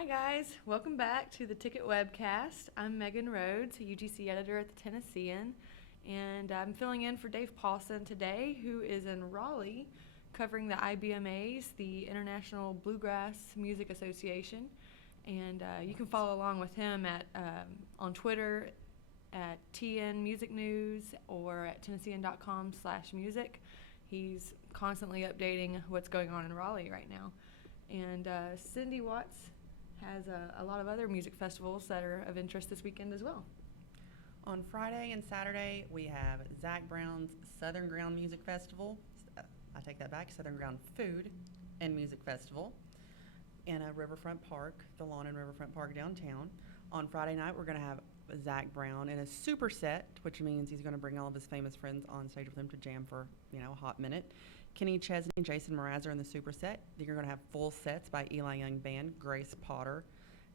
Hi guys, welcome back to the Ticket Webcast. I'm Megan Rhodes, a UGC editor at the Tennessean, and I'm filling in for Dave Paulson today, who is in Raleigh covering the IBMAs, the International Bluegrass Music Association. And you can follow along with him on Twitter at TN Music News or at Tennessean.com/music. He's constantly updating what's going on in Raleigh right now. And Cindy Watts has a lot of other music festivals that are of interest this weekend as well. On Friday and Saturday, we have Zach Brown's Southern Ground Music Festival. I take that back, Southern Ground Food and Music Festival in a Riverfront Park, the lawn in Riverfront Park downtown. On Friday night, we're going to have Zach Brown in a superset, which means he's going to bring all of his famous friends on stage with him to jam for, a hot minute. Kenny Chesney and Jason Mraz are in the superset. Then you're going to have full sets by Eli Young Band, Grace Potter,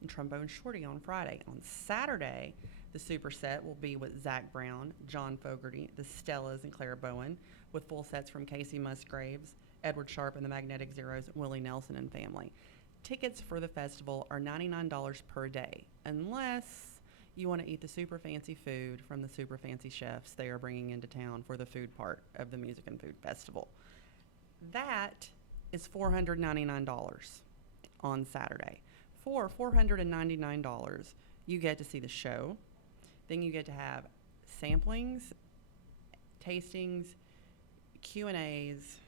and Trombone Shorty on Friday. On Saturday, the superset will be with Zach Brown, John Fogerty, the Stellas, and Clara Bowen, with full sets from Casey Musgraves, Edward Sharp and the Magnetic Zeros, Willie Nelson and family. Tickets for the festival are $99 per day, unless you want to eat the super fancy food from the super fancy chefs they are bringing into town for the food part of the Music and Food Festival. That is $499 on Saturday. For $499, you get to see the show. Then you get to have samplings, tastings, Q&As,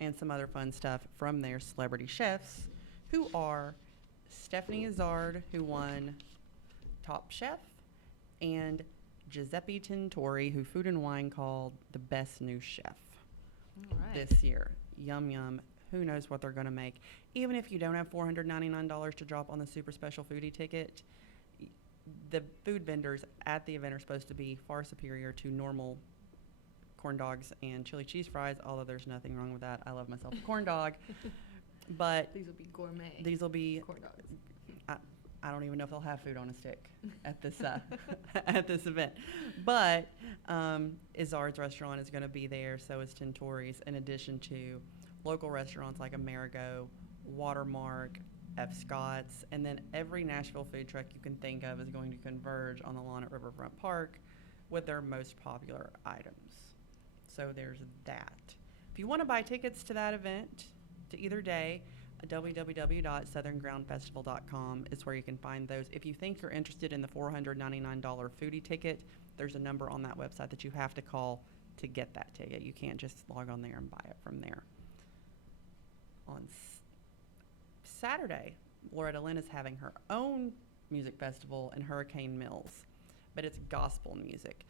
and some other fun stuff from their celebrity chefs, who are Stephanie Izzard, who won Top Chef, and Giuseppe Tintori, who Food and Wine called the best new chef this year. Yum, yum. Who knows what they're going to make. Even if you don't have $499 to drop on the super special foodie ticket, the food vendors at the event are supposed to be far superior to normal corn dogs and chili cheese fries, although there's nothing wrong with that. I love myself a corn dog. But these will be gourmet. These will be corn dogs. I don't even know if they'll have food on a stick at this at this event. But Izzard's restaurant is going to be there, so is Tintori's, in addition to local restaurants like Amerigo, Watermark, F. Scott's, and then every Nashville food truck you can think of is going to converge on the lawn at Riverfront Park with their most popular items. So there's that. If you want to buy tickets to that event, to either day, www.southerngroundfestival.com is where you can find those. If you think you're interested in the $499 foodie ticket, there's a number on that website that you have to call to get that ticket. You can't just log on there and buy it from there. On Saturday, Loretta Lynn is having her own music festival in Hurricane Mills, but it's gospel music.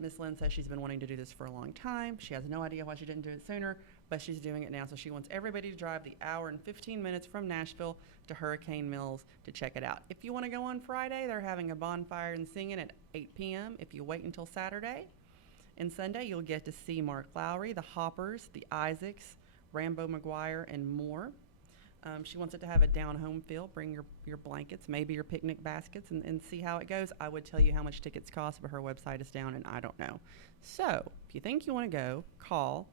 Miss Lynn says she's been wanting to do this for a long time. She has no idea why she didn't do it sooner, but she's doing it now. So she wants everybody to drive the hour and 15 minutes from Nashville to Hurricane Mills to check it out. If you want to go on Friday, they're having a bonfire and singing at 8 p.m. If you wait until Saturday and Sunday, you'll get to see Mark Lowry, the Hoppers, the Isaacs, Rambo McGuire, and more. She wants it to have a down-home feel. Bring your blankets, maybe your picnic baskets, and see how it goes. I would tell you how much tickets cost, but her website is down, and I don't know. So if you think you want to go, call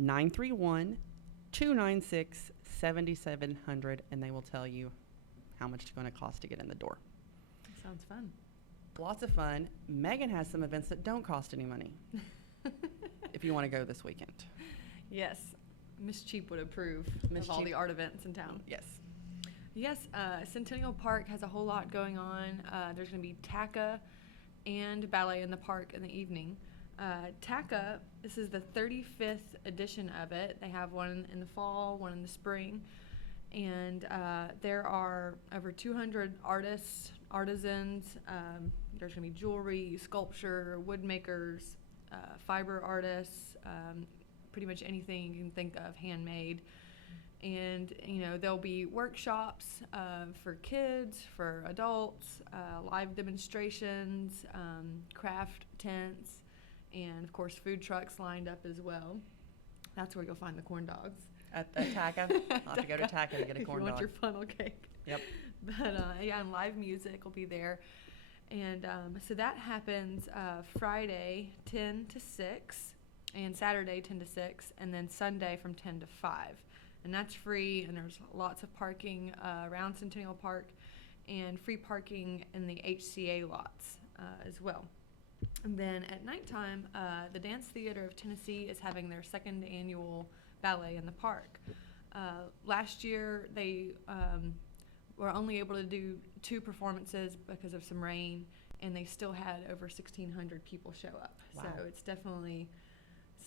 931-296-7700, and they will tell you how much it's going to cost to get in the door. Sounds fun. Lots of fun. Megan has some events that don't cost any money if you want to go this weekend. Yes. Miss Cheap would approve Miss of all Cheap. the art events in town. Yes. Yes, Centennial Park has a whole lot going on. There's going to be TACA and ballet in the park in the evening. TACA, this is the 35th edition of it. They have one in the fall, one in the spring. And there are over 200 artists, artisans. There's going to be jewelry, sculpture, wood makers, fiber artists, pretty much anything you can think of handmade. And there'll be workshops for kids, for adults, live demonstrations, craft tents, and of course food trucks lined up as well. That's where you'll find the corn dogs At TACA. I'll have to go to TACA to get a corn if you dog. want your funnel cake. Yep. But and live music will be there. And so that happens Friday 10 to 6 and Saturday 10 to 6, and then Sunday from 10 to 5. And that's free, and there's lots of parking around Centennial Park. and free parking in the HCA lots as well. And then at nighttime, the Dance Theater of Tennessee is having their second annual ballet in the park. Last year, they were only able to do 2 performances because of some rain, and they still had over 1,600 people show up. Wow. So it's definitely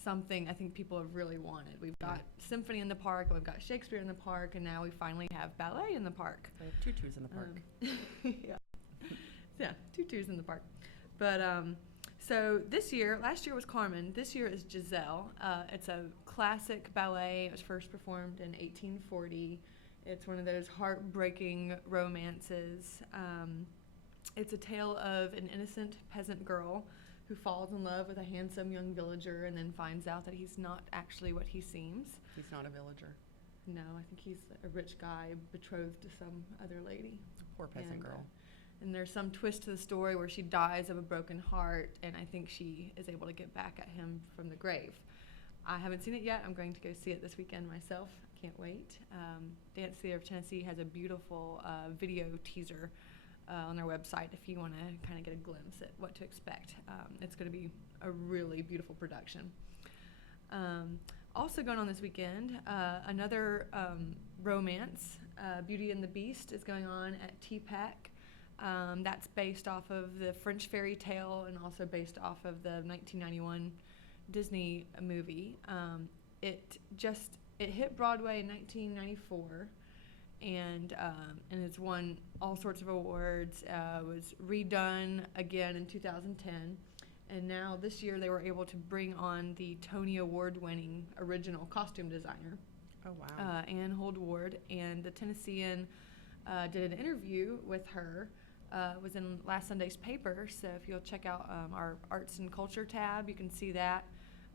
something I think people have really wanted. We've got symphony in the park, we've got Shakespeare in the park, and now we finally have ballet in the park. They have tutus in the park. Yeah, tutus in the park. But so last year was Carmen. This year is Giselle. It's a classic ballet. It was first performed in 1840. It's one of those heartbreaking romances. It's a tale of an innocent peasant girl who falls in love with a handsome young villager and then finds out that he's not actually what he seems. He's not a villager. No, I think he's a rich guy betrothed to some other lady. Poor peasant girl. And there's some twist to the story where she dies of a broken heart, and I think she is able to get back at him from the grave. I haven't seen it yet. I'm going to go see it this weekend myself. Can't wait. Dance Theater of Tennessee has a beautiful video teaser on their website if you want to kind of get a glimpse at what to expect. It's going to be a really beautiful production. Also going on this weekend, another romance, Beauty and the Beast, is going on at TACA. That's based off of the French fairy tale and also based off of the 1991 Disney movie. It hit Broadway in 1994 and it's won all sorts of awards. Was redone again in 2010. And now this year they were able to bring on the Tony Award-winning original costume designer. Oh, wow. Anne Holdward. And the Tennessean did an interview with her. It was in last Sunday's paper, so if you'll check out our Arts and Culture tab, you can see that.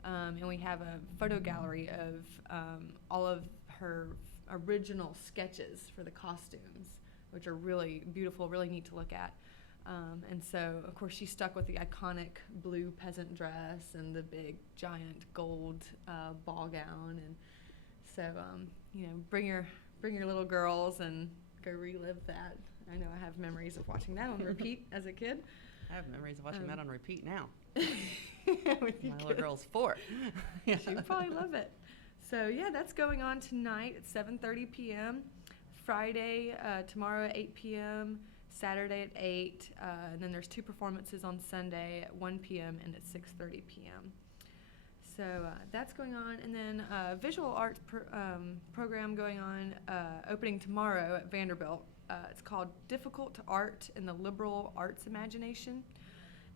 And we have a photo gallery of all of her original sketches for the costumes, which are really beautiful, really neat to look at. And so, of course, she stuck with the iconic blue peasant dress and the big, giant gold ball gown. And so, bring your little girls and go relive that. I know I have memories of watching that on repeat as a kid. I have memories of watching that on repeat now. With My little girl's 4. Yeah. She'd probably love it. So, yeah, that's going on tonight at 7:30 p.m. Friday, tomorrow at 8 p.m., Saturday at 8, and then there's 2 performances on Sunday at 1 p.m. and at 6:30 p.m. So that's going on. And then visual arts program going on, opening tomorrow at Vanderbilt. It's called Difficult Art in the Liberal Arts Imagination.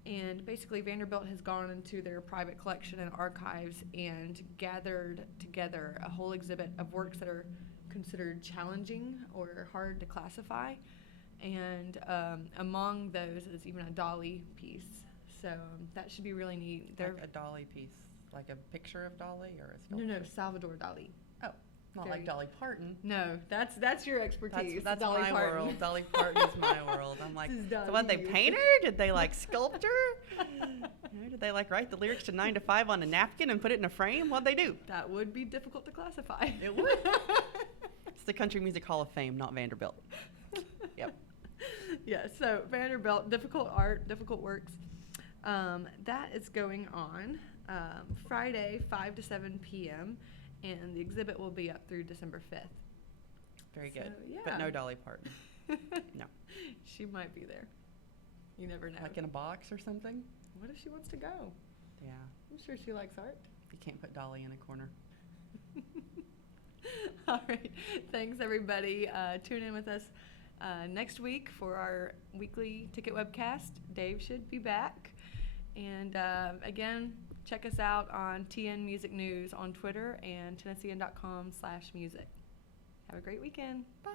And basically Vanderbilt has gone into their private collection and archives and gathered together a whole exhibit of works that are considered challenging or hard to classify. And among those is even a Dali piece. So that should be really neat. Like a Dali piece, like a picture of Dali or a sculpture? No, Salvador Dali. Oh, not like Dolly Parton. No, that's your expertise. That's Dolly my Parton. world. Dolly Parton is my world. I'm like, so what, they Dali. paint her? Did they like sculpt her? Did they like write the lyrics to 9 to 5 on a napkin and put it in a frame? What'd they do? That would be difficult to classify. It would. It's the Country Music Hall of Fame, not Vanderbilt. Yep. Yeah, so Vanderbilt, difficult art, difficult works. That is going on Friday, 5 to 7 p.m., and the exhibit will be up through December 5th. Very good. So, yeah. But no Dolly Parton. No. She might be there. You never know. Like in a box or something? What if she wants to go? Yeah. I'm sure she likes art. You can't put Dolly in a corner. All right. Thanks, everybody. Tune in with us next week for our weekly ticket webcast. Dave should be back. And again, check us out on TN Music News on Twitter and Tennessean.com/music. Have a great weekend. Bye.